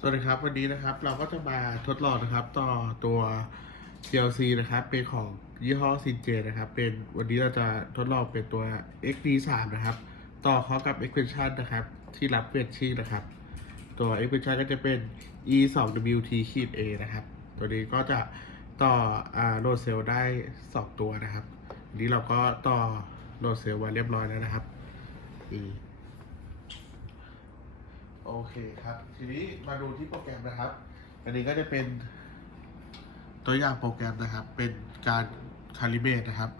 สวัสดีครับ วันนี้นะครับเราก็จะมาทดลองนะครับ ต่อตัว PLC นะครับ เป็นของยี่ห้อซินเจนะครับ เป็นวันนี้เราจะทดลองเป็นตัว XD3 นะครับ ต่อเข้ากับ extension นะครับ ที่รับเปลี่ยนชื่อนะครับ ตัว extension ก็จะเป็น E2WT A นะครับ ตัวนี้ก็จะต่อโหลดเซลได้ 2 ตัวนะครับอันนี้เราก็ต่อโหลดเซลล์มาเรียบร้อยแล้วนะครับนี่ โอเคครับ ทีนี้มาดูที่โปรแกรมนะครับ อันนี้ก็จะเป็นตัวอย่างโปรแกรมนะครับ เป็นการคาลิเบตนะครับ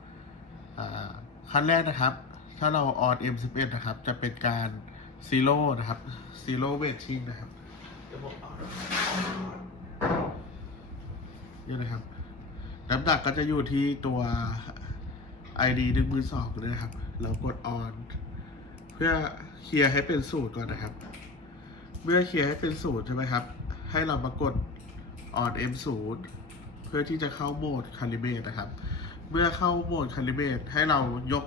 ขั้นแรกนะครับ ถ้าเรา on M11 นะครับ จะเป็นการซีโร่นะครับซีโร่เวทชิ่งนะครับเดี๋ยวผมเอานี่นะครับ น้ำหนักก็จะอยู่ที่ตัว ID หนึ่งมือสองเลยนะครับ เรากด on เพื่อเคลียร์ให้เป็นสูตรก่อนนะครับ เมื่อเคลียร์ให้เป็นศูนย์ใช่ไหมครับ ให้เรามากด on m 0เพื่อที่จะเข้าโหมด calibrate นะครับ เมื่อเข้าโหมด calibrate ให้เรายก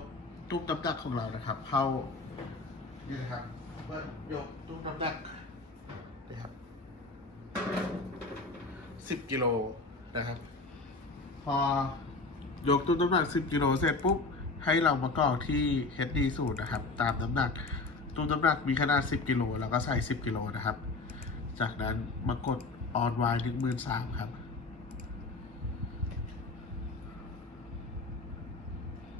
ตุ้มน้ำหนักของเรานะครับ เข้านี่นะครับเมื่อยกตุ้มน้ำหนักนะครับ10กิโลนะครับ พอยกตุ้มน้ำหนัก10กิโลเสร็จปุ๊บให้เรามากรอกที่ HD สูตรนะครับ ตามน้ำหนัก ตู้น้ำหนักมีขนาด 10 กิโลแล้วก็ใส่ 10 กิโลนะครับ จากนั้นมากด on y 1 3 0 0 0ครับ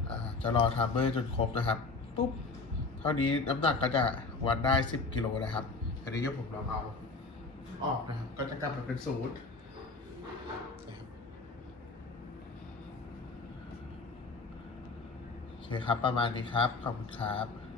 อ่าจะรอไทม์เมอร์จนครบนะครับ ปุ๊บ เท่านี้น้ำหนักก็จะวัดได้ 10 กิโลนะครับ อันนี้ก็ผมลองเอาออกนะครับ ก็จะกลับมาเป็นศูนย์โอเคครับ ประมาณนี้ครับ ขอบคุณครับ